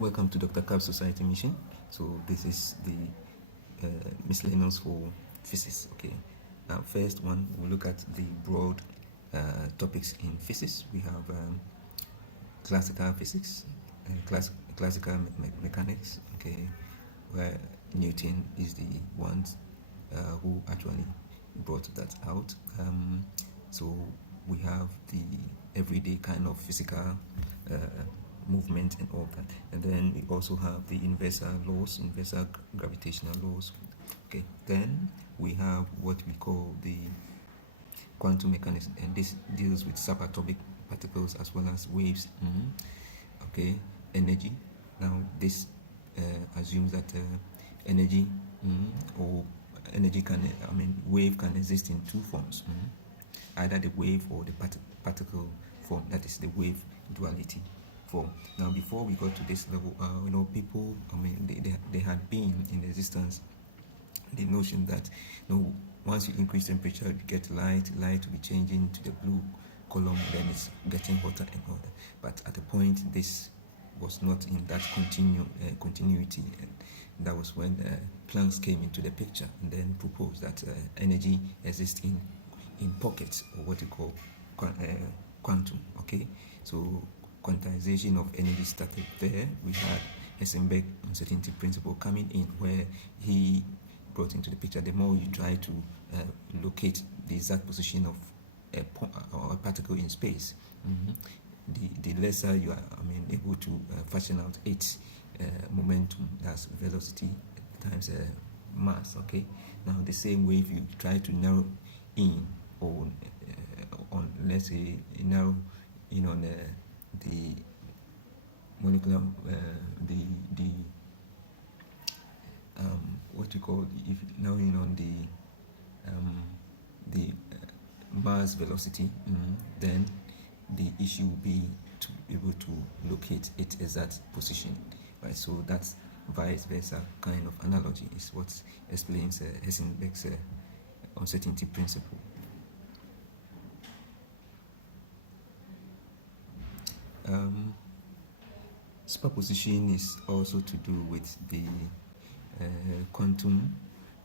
Welcome to Dr. Carb Society Mission. So this is the miscellaneous for physics. Okay. First one, we'll look at the broad topics in physics. We have classical physics, classical mechanics. Okay, where Newton is the one who actually brought that out. So we have the everyday kind of physical movement and all that, and then we also have the universal laws, universal gravitational laws. Okay, then we have what we call the quantum mechanics, and this deals with subatomic particles as well as waves. Okay, energy. Now this assumes that energy or energy can, wave can exist in two forms, either the wave or the particle form. That is the wave duality form. Now, before we got to this level, people, they had been in existence the notion that once you increase temperature, you get light will be changing to the blue column, then it's getting hotter and hotter. But at a point, this was not in that continuity, and that was when Planck came into the picture and then proposed that energy exists in pockets, or what you call quantum. Okay, so quantization of energy started there. We had Heisenberg uncertainty principle coming in, where he brought into the picture, the more you try to locate the exact position of a particle in space, the lesser you are able to fashion out its momentum, that's velocity times mass. Okay, now the same way if you try to narrow in on let's say narrow on the molecular what you call, if knowing on the mass velocity, then the issue will be to be able to locate its exact position, right? So that's vice versa kind of analogy is what explains Heisenberg's uncertainty principle. Superposition is also to do with the quantum,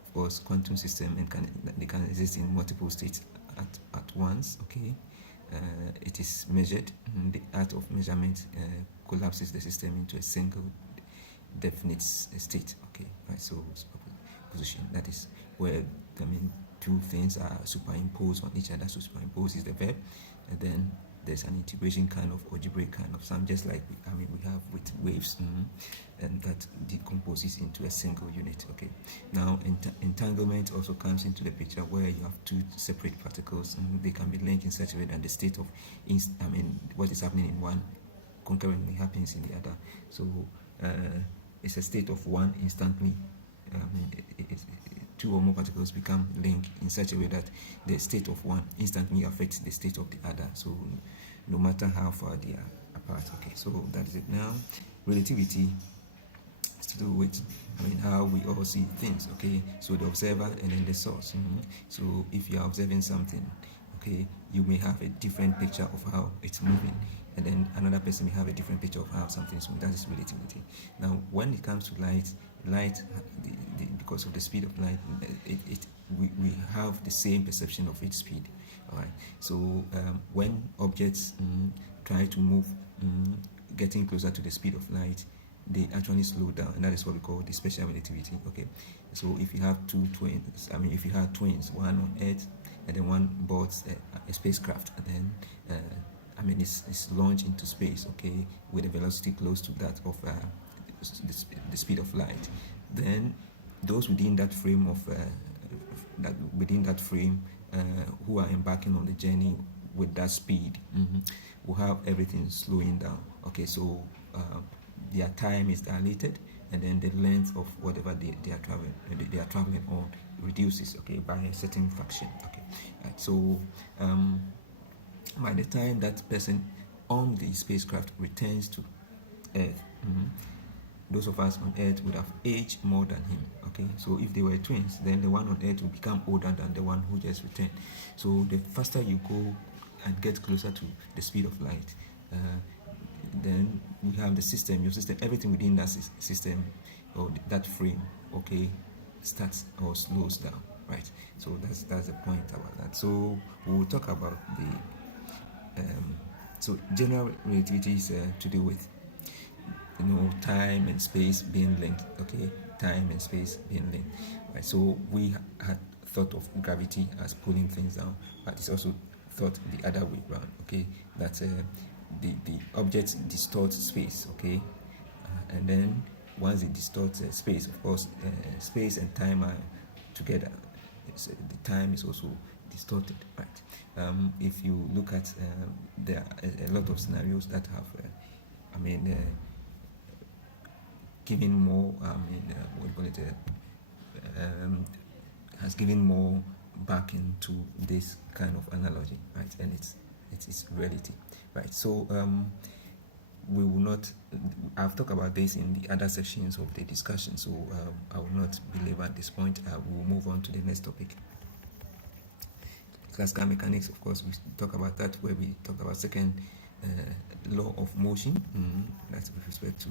of course, quantum system, and they can exist in multiple states at once. Okay, it is measured. The art of measurement collapses the system into a single definite state. Okay, right. So superposition, that is where two things are superimposed on each other. So superimpose is the verb, and then there's an integration kind of algebraic kind of sum, just like we have with waves, and that decomposes into a single unit. Okay, now entanglement also comes into the picture, where you have two separate particles, and they can be linked in such a way that the state of what is happening in one concurrently happens in the other. So it's a state of one instantly. Two or more particles become linked in such a way that the state of one instantly affects the state of the other, so no matter how far they are apart. Okay, so that is it. Now, relativity is to do with how we all see things. Okay, so the observer and then the source. So if you are observing something, okay, you may have a different picture of how it's moving, and then another person may have a different picture of how something is moving. That is relativity. Now, when it comes to light, because of the speed of light, we have the same perception of its speed. All right. So when objects try to move, getting closer to the speed of light, they actually slow down, and that is what we call the special relativity. Okay. So if you have two twins, if you have twins, one on Earth and then one boards a spacecraft, and then it's launched into space, okay, with a velocity close to that of the speed of light, then those within that frame who are embarking on the journey with that speed will have everything slowing down. Okay, so their time is dilated, and then the length of whatever they are traveling on reduces, okay, by a certain fraction. Okay, right. So by the time that person on the spacecraft returns to Earth, those of us on Earth would have aged more than him. Okay, so if they were twins, then the one on Earth will become older than the one who just returned. So the faster you go and get closer to the speed of light, then we have the system, your system, everything within that system or that frame, okay, starts or slows down, right? So that's the point about that. So we'll talk about the so general relativity is to do with time and space being linked, okay, time and space being linked, right? So we had thought of gravity as pulling things down, but it's also thought the other way around, okay, that the objects distort space, okay, and then once it distorts space, of course, space and time are together. The time is also distorted, right? If you look at there are a lot of scenarios that have given more what do you call it has given more backing to this kind of analogy, right? And it's reality, right? So we will not, I've talked about this in the other sections of the discussion, so I will not belabor at this point. We will move on to the next topic. Classical mechanics, of course, we talk about that, where we talk about second law of motion, that's with respect to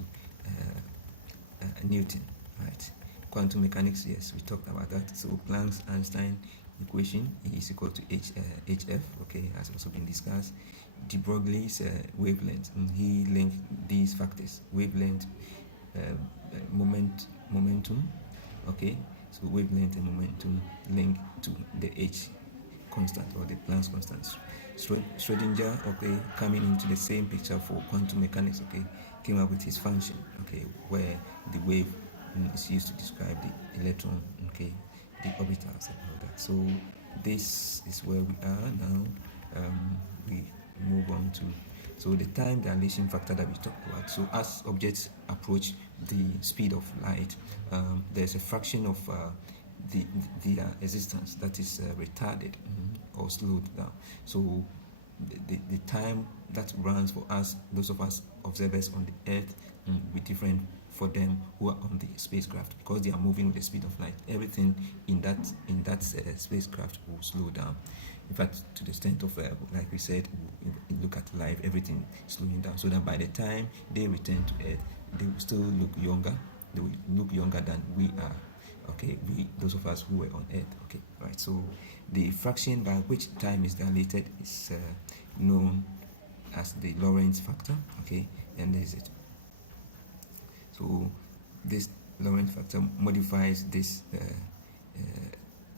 Newton, right? Quantum mechanics, yes, we talked about that. So Planck's Einstein equation is equal to hf, okay, has also been discussed. De Broglie's wavelength, he linked these factors: wavelength, momentum, okay. So wavelength and momentum linked to the h constant, or the Planck's constant. Schrödinger, okay, coming into the same picture for quantum mechanics, okay, came up with his function, okay, where the wave is used to describe the electron, okay, the orbitals and all that. So this is where we are now. We move on to the time dilation factor that we talked about. So as objects approach the speed of light, there's a fraction of the existence that is retarded or slowed down. So the time that runs for us, those of us observers on the Earth, will be different for them who are on the spacecraft, because they are moving with the speed of light. Everything in that spacecraft will slow down. In fact, to the extent of, like we said, look at life, everything slowing down, so that by the time they return to Earth, they will still look younger. They will look younger than we are. Okay, those of us who were on Earth. Okay, right. So the fraction by which time is dilated is known as the Lorentz factor. Okay, and there's it. So this Lorentz factor modifies this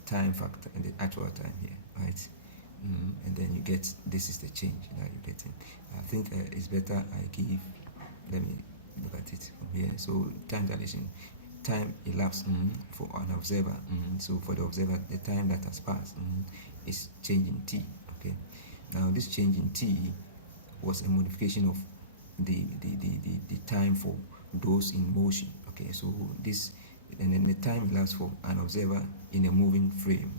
time factor and the actual time here, right? And then you get, this is the change that you're getting. I think it's better I give, let me look at it from here. So time dilation, time elapsed for an observer. So for the observer, the time that has passed is change in t. Okay. Now this change in t was a modification of the time for those in motion. Okay. So this, and then the time elapsed for an observer in a moving frame.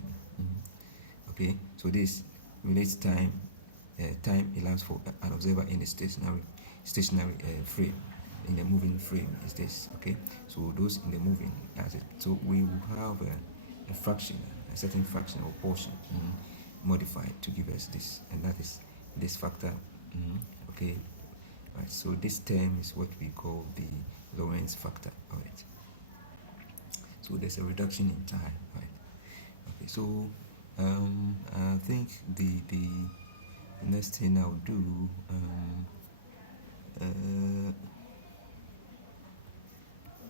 Okay. So this relates time elapsed for an observer in a stationary frame. In a moving frame is this, okay? So those in the moving as it. So we will have a fraction, a certain fraction or portion modified to give us this, and that is this factor, okay? Right. So this term is what we call the Lorentz factor. All right. So there's a reduction in time, right? Okay. So I think the next thing I'll do.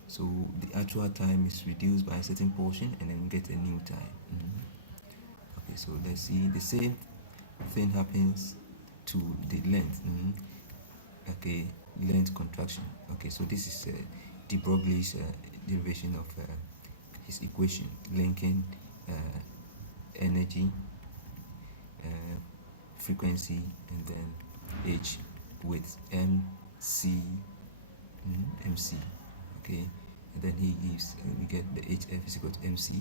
So the actual time is reduced by a certain portion, and then get a new time. Okay, so let's see. The same thing happens to the length. Okay, length contraction. Okay, so this is de Broglie's derivation of his equation, linking energy, frequency, and then h with mc. Okay, and then he gives, we get the hf is equal to mc.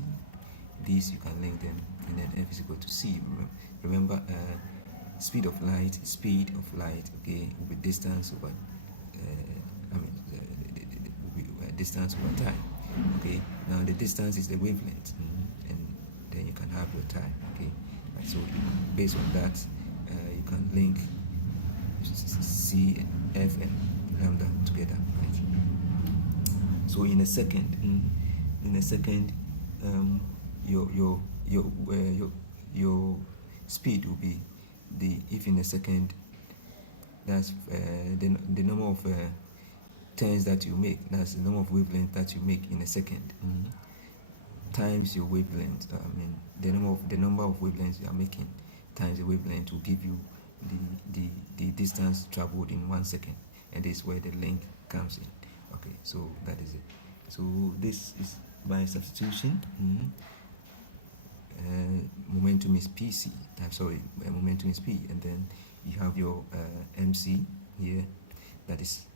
These you can link them, and then f is equal to c. Remember, speed of light, okay, will be distance over distance over time. Okay, now the distance is the wavelength, and then you can have your time. Okay, right. So based on that, you can link c F and lambda together, right? So in a second, your speed will be if in a second, that's the number of turns that you make, that's the number of wavelength that you make in a second, times your wavelength. The number of wavelengths you are making times the wavelength will give you the distance traveled in 1 second, and this is where the length comes in. Okay, so that is it. So this is by substitution. Momentum is PC. I'm sorry, momentum is P, and then you have your MC here, that is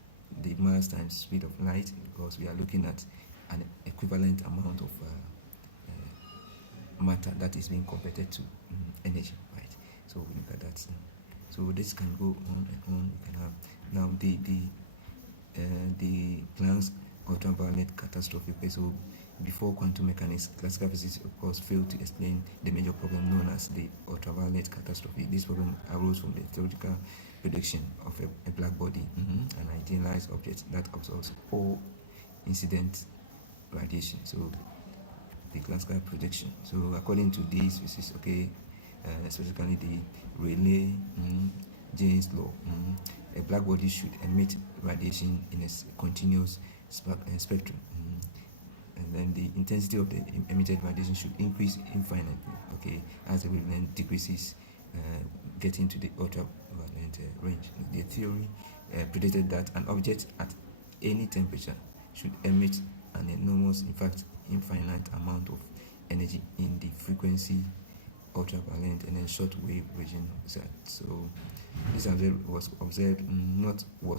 the mass times speed of light, because we are looking at an equivalent amount of matter that is being converted to energy, right? So we look at that. So this can go on and on. We can have now the Planck's ultraviolet catastrophe. Okay, so before quantum mechanics, classical physics of course failed to explain the major problem known as the ultraviolet catastrophe. This problem arose from the theoretical prediction of a black body, an idealized object that absorbs all incident radiation. So the classical prediction. So according to this physics, okay, specifically the Rayleigh James law, a black body should emit radiation in a continuous spectrum, and then the intensity of the emitted radiation should increase infinitely, okay, as the wavelength decreases, getting to the ultraviolet range. The theory predicted that an object at any temperature should emit an enormous, in fact infinite amount of energy in the frequency ultraviolet and then shortwave region Z. So this was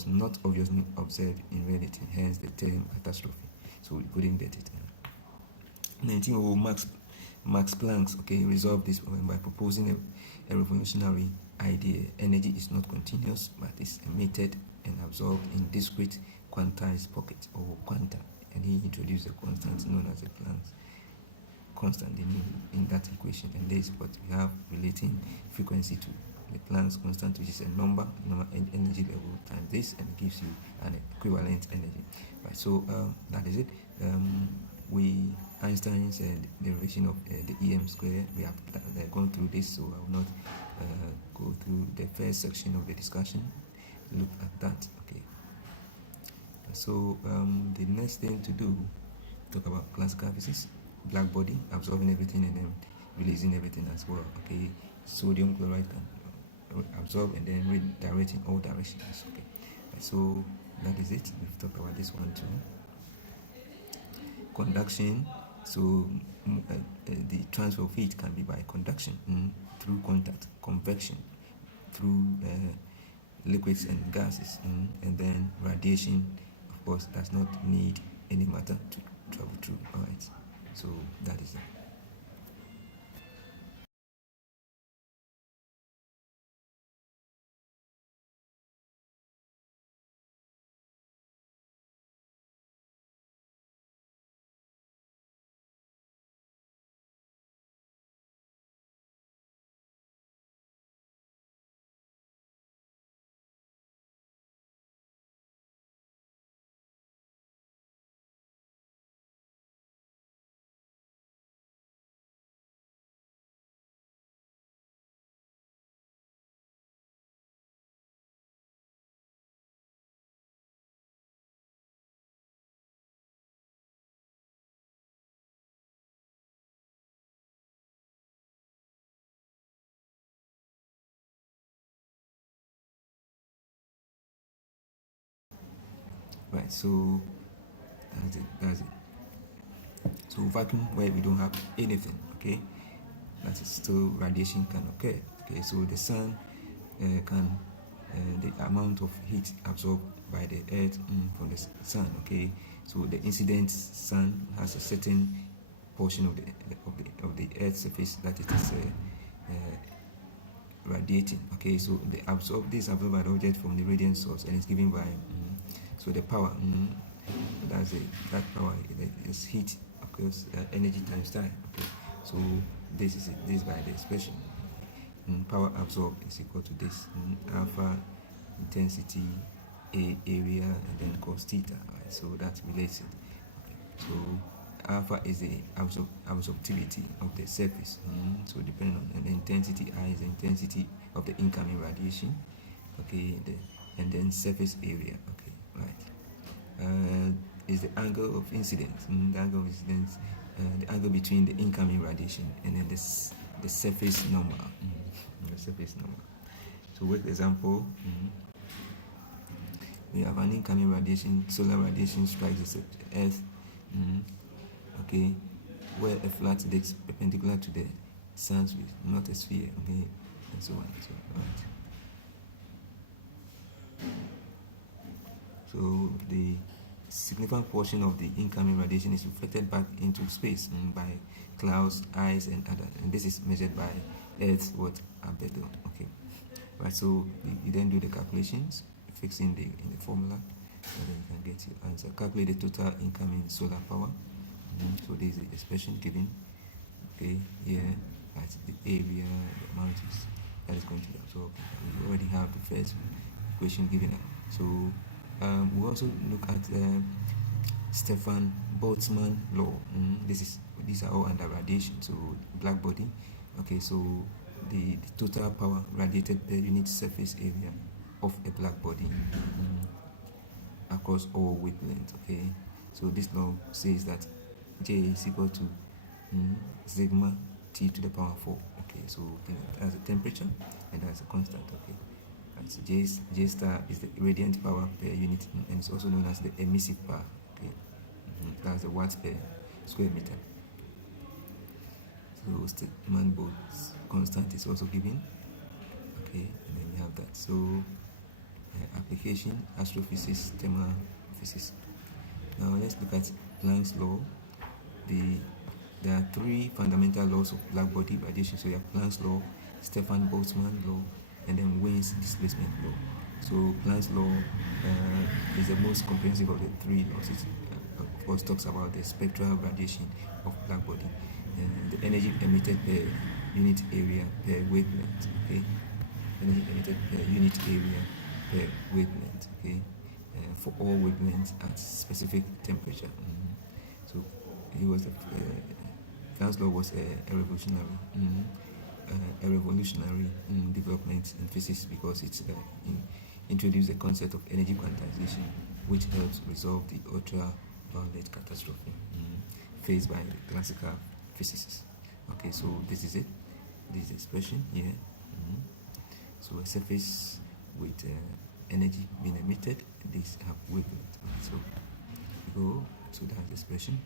not obviously observed in reality, hence the term catastrophe. So we couldn't get it. 1900, Max Planck, okay, resolved this problem by proposing a revolutionary idea. Energy is not continuous, but is emitted and absorbed in discrete quantized pockets, or quanta, and he introduced a constant known as the Planck's constant in that equation, and this is what we have relating frequency to the Planck's constant, which is a number energy level times this, and it gives you an equivalent energy, right? So that is it. Einstein said the relation of the EM square. We have gone through this, so I will not go through the first section of the discussion. Look at that. Okay, so the next thing to do, talk about classical physics, black body absorbing everything and then releasing everything as well. Okay, sodium chloride can absorb and then redirect in all directions. Okay, so that is it. We've talked about this one too. Conduction. So the transfer of heat can be by conduction, through contact, convection through liquids and gases, and then radiation, of course, does not need any matter to travel through. All right, so that is it. Right, so that's it. So vacuum, where we don't have anything, okay, that is still radiation can occur. Okay, so the sun can the amount of heat absorbed by the earth from the sun. Okay, so the incident sun has a certain portion of the earth's surface that it is radiating. Okay, so this absorbed by the object from the radiant source, and it's given by so the power, that power is heat, of course, energy times time. Okay, so this is it. This by the expression, power absorbed is equal to this, alpha intensity A area and then cos theta, right? So that relates it. Okay. So alpha is the absorptivity of the surface. So depending on the intensity, I is the intensity of the incoming radiation. Okay, and then surface area. Okay, right. Is the angle of incidence. The angle of incidence, the angle between the incoming radiation and then the surface number. The surface number. So, with example, we have an incoming radiation, solar radiation strikes the Earth. Okay, where a flat disk perpendicular to the sun's with not a sphere. Okay, and so on and so on. Right. So the significant portion of the incoming radiation is reflected back into space by clouds, ice, and other. And this is measured by Earth's albedo. Okay, right. So you then do the calculations, fixing in the formula, and then you can get your answer. Calculate the total incoming solar power. So this is the expression given. Okay, here at the area, the amount that is going to be absorbed. We already have the first equation given. So we also look at Stefan Boltzmann law. These are all under radiation. So black body. Okay, so the total power radiated per unit surface area of a black body across all wavelengths. Okay, so this law says that J is equal to sigma T to the power 4. Okay, so that's the temperature and that's a constant. Okay, and so J star is the radiant power per unit and it's also known as the emissive power. Okay, that's the watts per square meter. So Stedman-Bose constant is also given. Okay, and then you have that. So application, astrophysics, thermal physics. Now let's look at Planck's law. There are three fundamental laws of black body radiation. So you have Planck's law, Stefan Boltzmann law, and then Wien's displacement law. So Planck's law is the most comprehensive of the three laws. It of course talks about the spectral radiation of black body and the energy emitted per unit area per wavelength. Okay, energy emitted per unit area per wavelength. Okay, for all wavelengths at specific temperature. So he was Planck's law was a revolutionary development in physics because it introduced the concept of energy quantization, which helps resolve the ultraviolet catastrophe faced by the classical physicists. Okay, so this is it. This is the expression here. So a surface with energy being emitted, these have wavelength. So we go to that expression.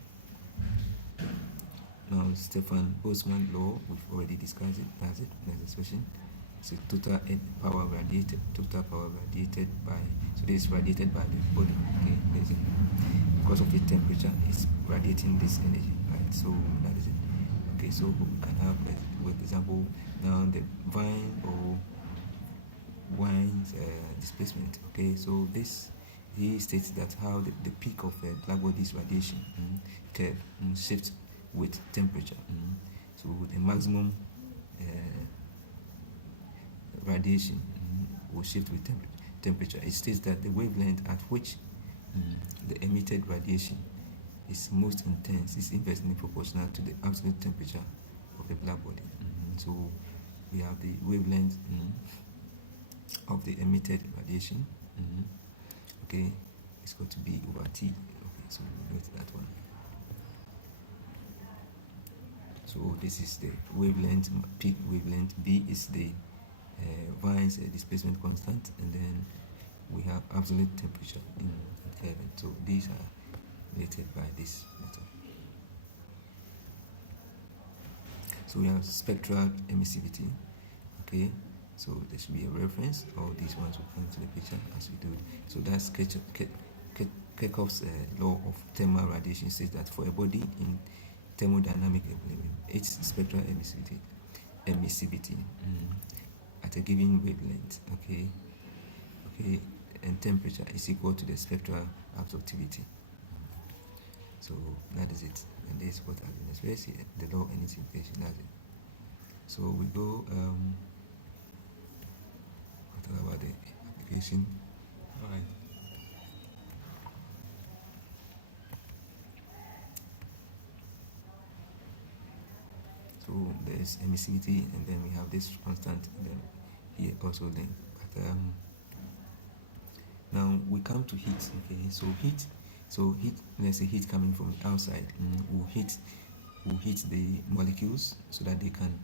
Now Stefan Boltzmann law, we've already discussed it. That's it. Next expression. So total power radiated by. So this is radiated by the body. Okay, basically because of the temperature, it's radiating this energy. Right. So that is it. Okay. So we can have, with example, now the Vine or Wien's displacement. Okay. So this. He states that how the peak of black body's radiation curve shifts with temperature. So the maximum radiation will shift with temperature. It states that the wavelength at which the emitted radiation is most intense is inversely proportional to the absolute temperature of the black body. So we have the wavelength of the emitted radiation. Okay, it's got to be over T. Okay, so we note that one. So this is the wavelength, peak wavelength. B is the Wien's displacement constant, and then we have absolute temperature in Kelvin. So these are related by this method. So we have spectral emissivity. Okay, so there should be a reference. All these ones will come to the picture as we do it. So that's Kirchhoff's law of thermal radiation says that for a body in thermodynamic equilibrium, its spectral emissivity at a given wavelength, okay, and temperature is equal to the spectral absorptivity. So that is it, and this is what has been expressed here, the law and its implication. That's it. So we go. We'll talk about the application. All right. there's emissivity, and then we have this constant, and then here also then. But now we come to heat. Okay, so heat, let's say heat coming from the outside, will hit the molecules so that they can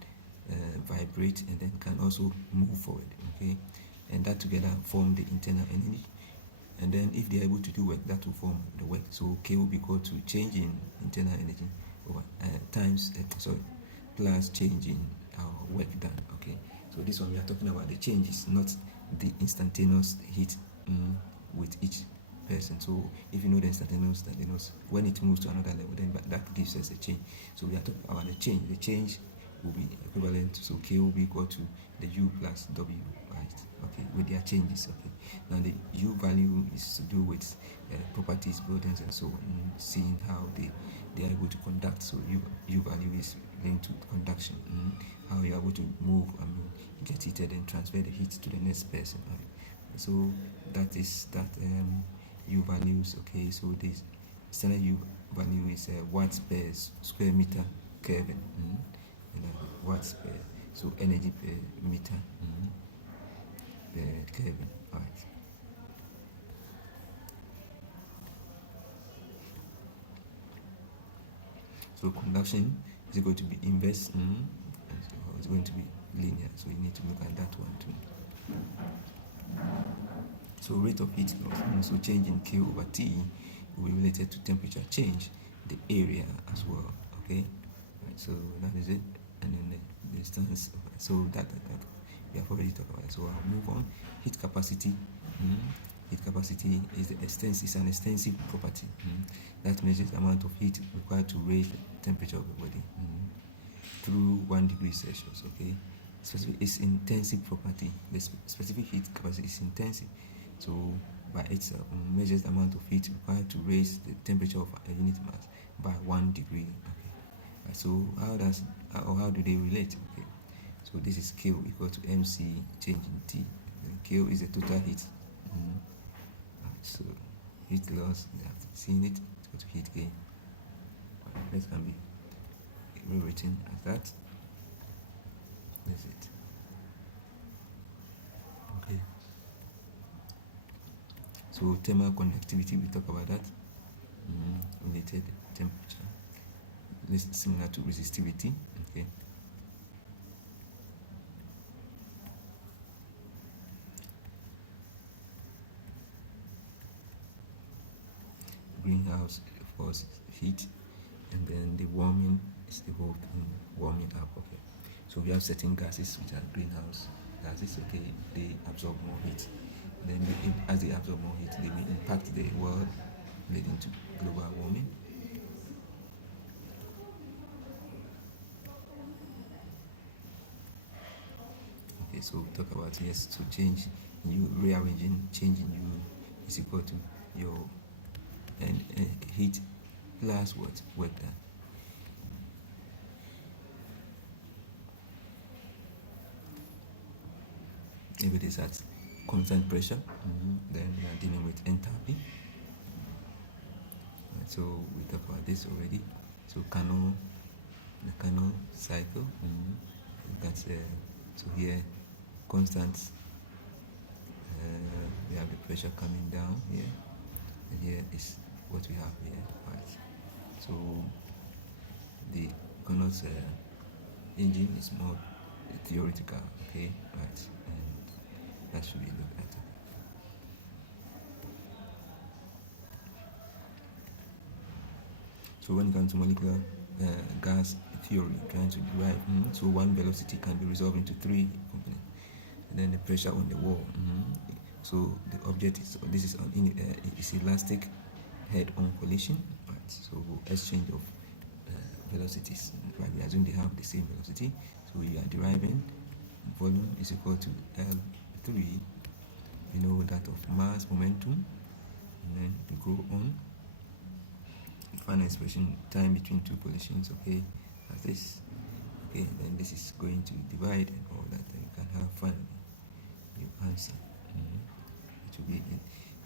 vibrate and then can also move forward. Okay, and that together form the internal energy. And then if they are able to do work, that will form the work. So K will be equal to change in internal energy over times plus change in our work done. Okay, so this one we are talking about the changes, not the instantaneous heat with each person. So if you know the instantaneous, when it moves to another level, then that gives us a change. So we are talking about the change. The change will be equivalent to, so K will be equal to the U plus W, right? Okay, with their changes. Okay, now the U value is to do with properties, buildings, and so on, seeing how they are able to conduct. So U value is linked to conduction, how you are able to move, get heated and transfer the heat to the next person. Right? So that is that U values. Okay, so this standard U value is watts per square meter Kelvin, and watts per, so energy per meter per Kelvin. Right. So conduction is going to be inverse, and so it's going to be linear. So you need to look at that one too. So rate of heat loss, so change in Q over T will be related to temperature change, the area as well. Okay, right, so that is it, and then the distance. So that we have already talked about. So I'll move on. Heat capacity. Heat capacity is an extensive property that measures the amount of heat required to raise the temperature of the body through 1 degree Celsius. Okay, it's intensive property. The specific heat capacity is intensive. So by itself measures the amount of heat required to raise the temperature of a unit mass by 1 degree. Okay, so how do they relate? Okay, so this is Q equal to MC change in T. Q is the total heat. So heat loss, we have seen it, equal to heat gain. That can be rewritten as that. That's it. Okay. So thermal conductivity, we talk about that. Related temperature. This is similar to resistivity. Okay. Greenhouse force heat, and then the warming is the whole thing, warming up. Okay, so we have certain gases which are greenhouse gases. Okay, they absorb more heat. Then as they absorb more heat, they may impact the world, leading to global warming. Okay, so we talk about, yes, so change in U, rearranging change in U is equal to your and heat plus what work done. If it is at constant pressure, then we are dealing with enthalpy. Right, so we talked about this already. So the Carnot cycle. That's so here constant. We have the pressure coming down here, and here is what we have here. Right. So the Carnot engine is more theoretical. Okay, right, and that should be looked at. So when it comes to molecular gas theory, trying to derive, so one velocity can be resolved into 3 components, and then the pressure on the wall. So the object is, this is it's elastic head-on collision, right? So exchange of velocities, right? We assume they have the same velocity, so you are deriving volume is equal to L3. You know that of mass momentum, and then you go on. Final expression, time between 2 collisions. Okay, as this. Okay, then this is going to divide and all that, and you can have finally your answer. It will be,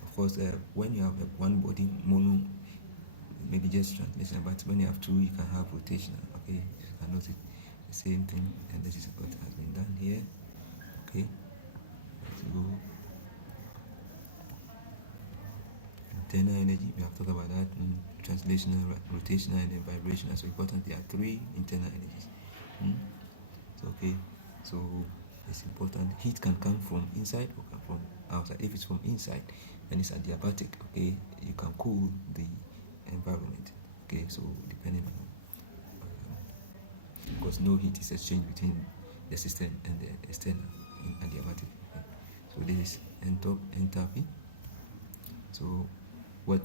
of course, when you have one body mono, maybe just translation, but when you have 2, you can have rotational. Okay, you can note it the same thing, and this is what has been done here. Okay, let's go. Internal energy, we have talked about that. Translational, rotational, and then vibrational. So important, there are three internal energies. So okay, so it's important. Heat can come from inside or come from outside. If it's from inside, then it's adiabatic. Okay, you can cool the environment. Okay, so depending on because no heat is exchanged between the system and the external in adiabatic. Okay. So this is enthalpy. So what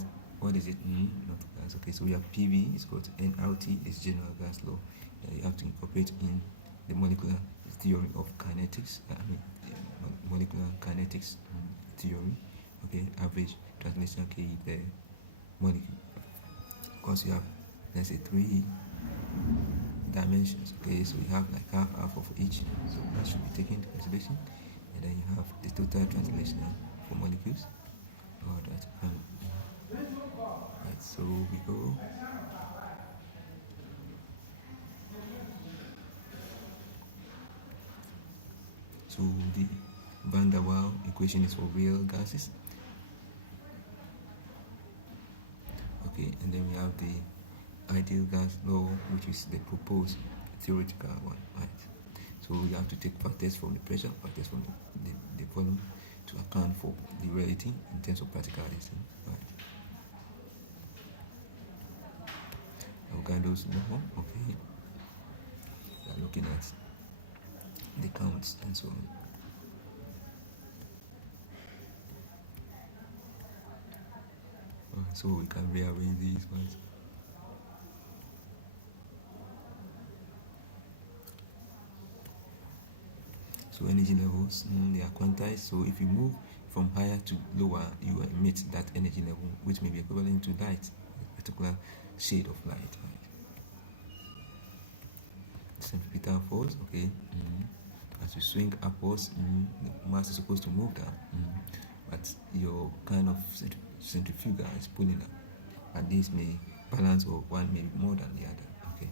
is it? Not gas. Okay, so we have PV is called nRT, is general gas law. You have to incorporate in the molecular theory of kinetics. Molecular kinetics theory. Okay, average translation Ke per molecule. Because you have, let's say, 3 dimensions. Okay, so you have like half of each. So that should be taken into consideration. And then you have the total translation for molecules. All that. Right, so we go. So the Van der Waal equation is for real gases. Okay, and then we have the ideal gas law, which is the proposed theoretical one, right? So you have to take factors from the pressure, factors from the volume to account for the reality in terms of practical distance, right? Avogadro's law, okay. We are looking at the counts and so on. So we can rearrange these ones. So energy levels, they are quantized. So if you move from higher to lower, you emit that energy level, which may be equivalent to light, a particular shade of light. Right? Centripetal force, okay. As you swing upwards, the mass is supposed to move down, but your kind of centrifugal is pulling up. And this may balance, or one may be more than the other. Okay.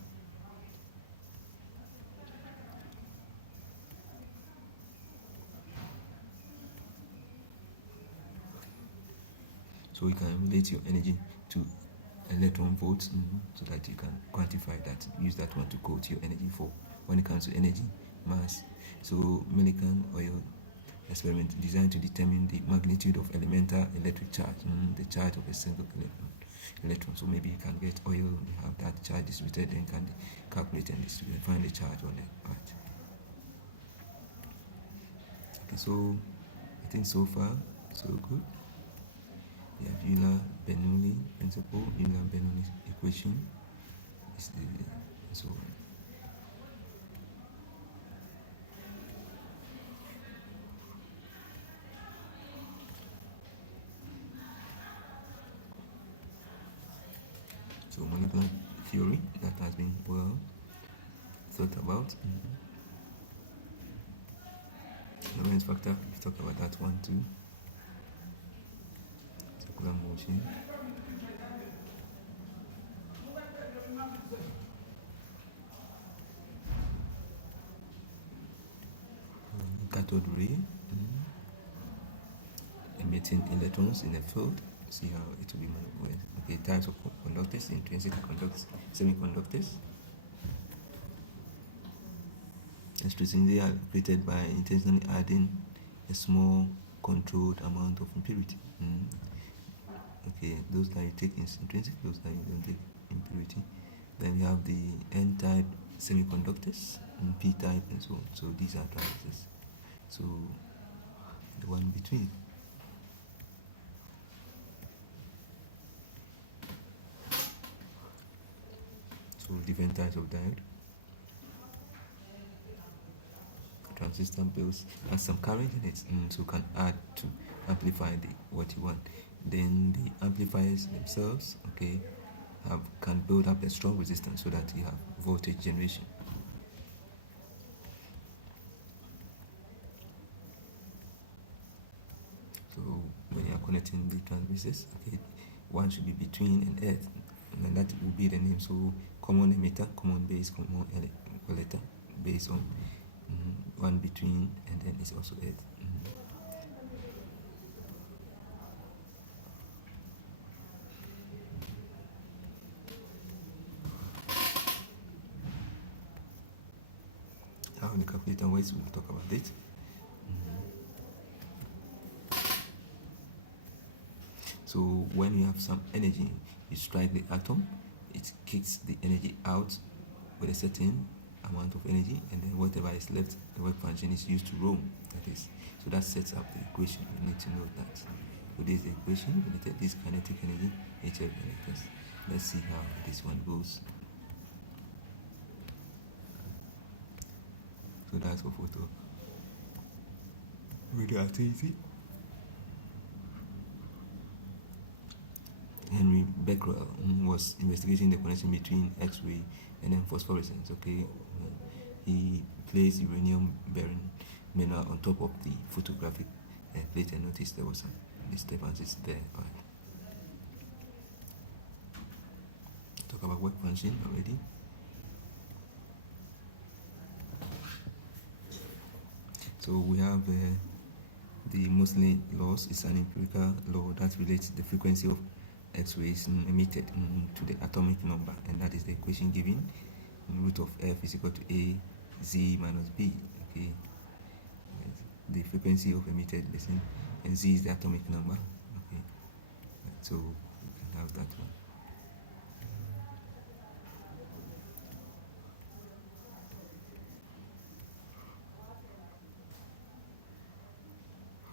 So you can relate your energy to electron volts, so that you can quantify that. Use that one to quote your energy for when it comes to energy, mass. So Millikan oil experiment designed to determine the magnitude of elemental electric charge, the charge of a single electron. So maybe you can get oil, you have that charge distributed, then can calculate and distribute and find the charge on it. Right. Okay, so I think so far so good. We have Euler-Bernoulli principle, Euler-Bernoulli equation, so on. So molecular theory that has been well thought about. Lorentz factor, we talked about that one too. Circular motion. Cathode ray, emitting electrons in a field. See how it will be moved. Okay, types of conductors, intrinsic conductors, semiconductors. Extrinsic are created by intentionally adding a small controlled amount of impurity. Okay, those that you take is intrinsic, those that you don't take impurity. Then we have the N-type semiconductors, and P-type, and so on. So these are transistors. So the one between. So different types of diode. Transistor builds has some current in it, so can add to amplify what you want. Then the amplifiers themselves, okay, can build up a strong resistance so that you have voltage generation. So when you are connecting the transistors, okay, one should be between an earth, and that will be the name. So common emitter, common base, common collector. based on one between, and then it's also Earth. How the calculator works, we'll talk about it. So when you have some energy, you strike the atom, it kicks the energy out with a certain amount of energy, and then whatever is left, the work function is used to roam. That is, so that sets up the equation. You need to know that. So this is the equation. We need this kinetic energy, HF electrons. Let's see how this one goes. So that's for photo radioactivity. Henry Becquerel was investigating the connection between X-ray and then phosphorescence. Okay, he placed uranium-bearing mineral on top of the photographic plate and noticed there was some disturbances there. All right. Talk about work function already. So we have the Mosley laws. It's an empirical law that relates the frequency of X-rays emitted to the atomic number, and that is the equation given. Root of F is equal to A Z minus B. Okay, the frequency of emitted, listen, and Z is the atomic number. Okay, so we can have that one.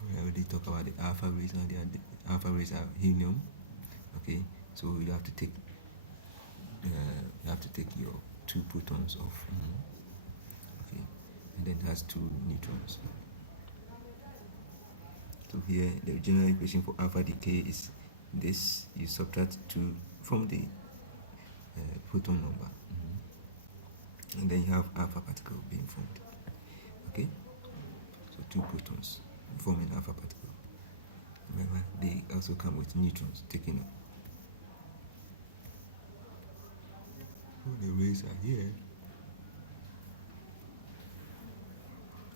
We already talked about the alpha rays. Now the alpha rays are helium. Okay, so you have to take your 2 protons off. Okay, and then it has 2 neutrons. So here the general equation for alpha decay is this: you subtract 2 from the proton number, and then you have alpha particle being formed. Okay, so 2 protons forming alpha particle. Remember, they also come with neutrons taken up. So the rays are here.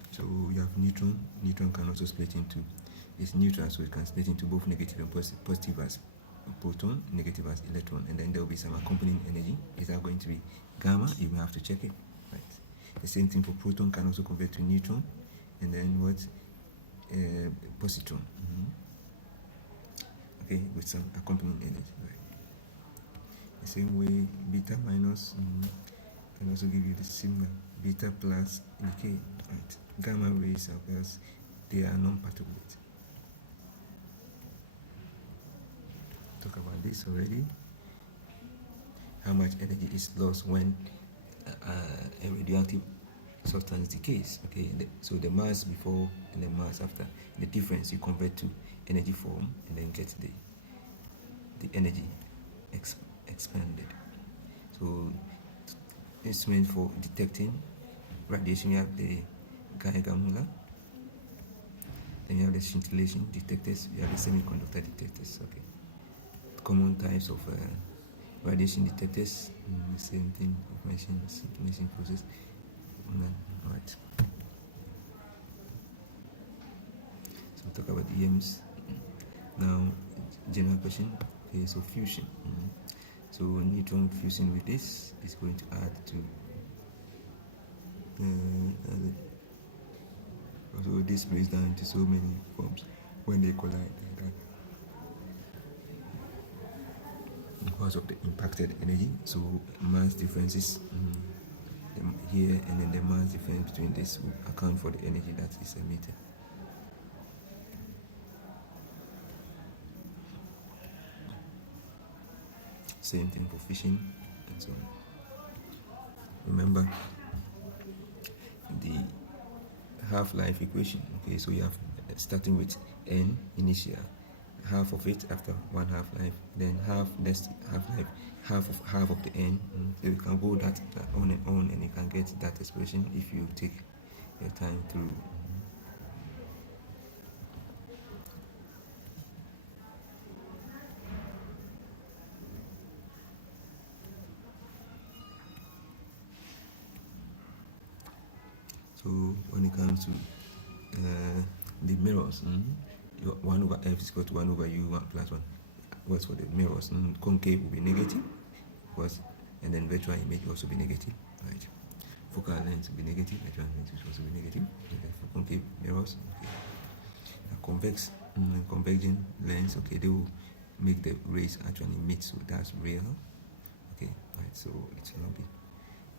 So you have neutron. Neutron can also split into, it's neutral, so it can split into both negative and positive as proton, negative as electron, and then there will be some accompanying energy. Is that going to be gamma? You may have to check it. Right. The same thing for proton, can also convert to neutron, and then what? Positron. Okay, with some accompanying energy. Right. The same way, beta minus can also give you the similar beta plus decay. Right. Gamma rays are, because they are non-particulate. Talk about this already. How much energy is lost when a radioactive substance decays? Okay, so the mass before and the mass after, the difference you convert to energy form, and then get the energy expanded. So this meant for detecting radiation. You have the Geiger-Müller, then you have the scintillation detectors, you have the semiconductor detectors. Okay, common types of radiation detectors, same thing, information scintillation process. All right, so we'll talk about EMs now. General question. Okay, so fusion. So neutron fusing with this is going to add to so this breaks down into so many forms when they collide like that, because of the impacted energy. So mass differences here, and then the mass difference between this will account for the energy that is emitted. Same thing for fission and so on. Remember the half-life equation. Okay, so you have starting with n initial, half of it after 1 half-life, then half next half-life, half of the n. So you can go that on, and you can get that expression if you take your time through. when it comes to the mirrors, 1 over f is equal to 1 over u 1 plus 1. What's for the mirrors? Concave will be negative, because, and then virtual image will also be negative, right? Focal length will be negative, virtual length will also be negative. For concave mirrors, okay. Convex, converging lens, okay, they will make the rays actually meet, so that's real, okay, right? So it will not be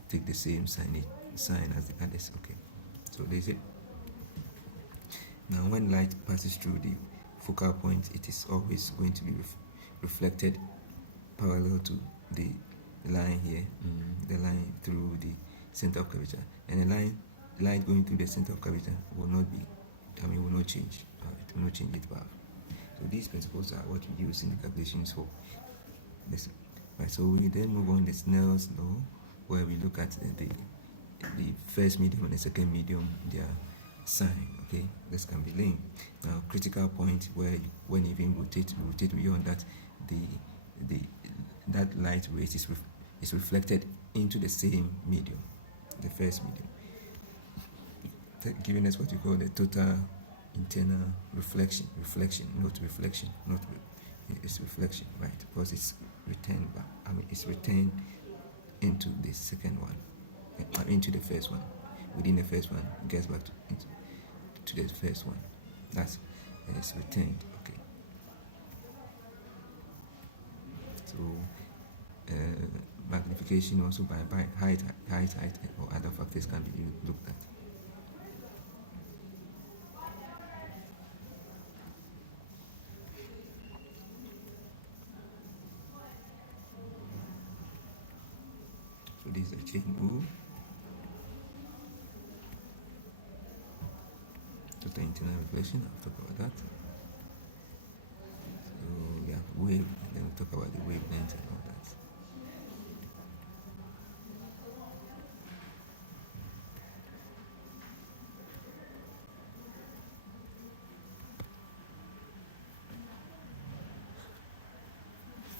take the same sign as the others, okay. So there's it. Now, when light passes through the focal point, it is always going to be reflected parallel to the line here, the line through the center of curvature, and the light going through the center of curvature will not be, will not change. It will not change its path. So these principles are what we use in the calculations for this. Right. So we then move on to Snell's law, where we look at the first medium and the second medium, their sign. Okay, this can be linked. Now, critical point where when you even rotate beyond that, that light rays is reflected into the same medium, the first medium, giving us what we call the total internal reflection, it's reflection, right? Because it's returned back. It's returned into the second one, into the first one. Within the first one, it gets back to the first one. That's it's returned. Okay. So magnification also by height or other factors can be looked at. So this is a chain rule. Total internal reflection, I'll talk about that. So we have wave, and then we'll talk about the wavelength and all that.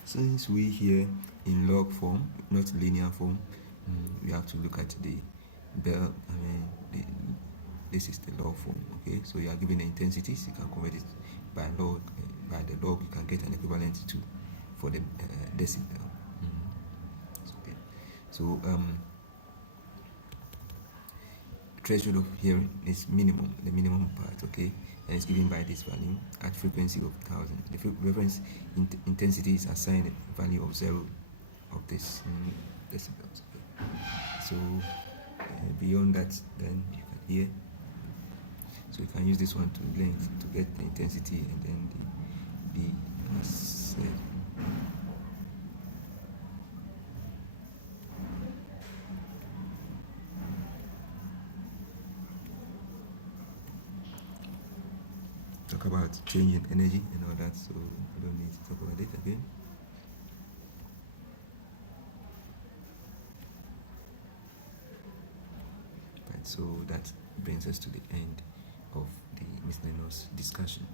Since we here in log form, not linear form, we have to look at the bell. This is the log form. Okay, so you are given the intensities. You can convert it by log. By the log, you can get an equivalent for the decibel. Okay. So threshold of hearing is minimum, the minimum part. Okay, and it's given by this value at frequency of 1000. The reference intensity is assigned a value of 0 of this decibels. Okay. So beyond that, then you can hear. So you can use this one to length to get the intensity, and then the as said. Talk about changing energy and all that, so we don't need to talk about it again. Right, so that brings us to the end of the miscellaneous discussion.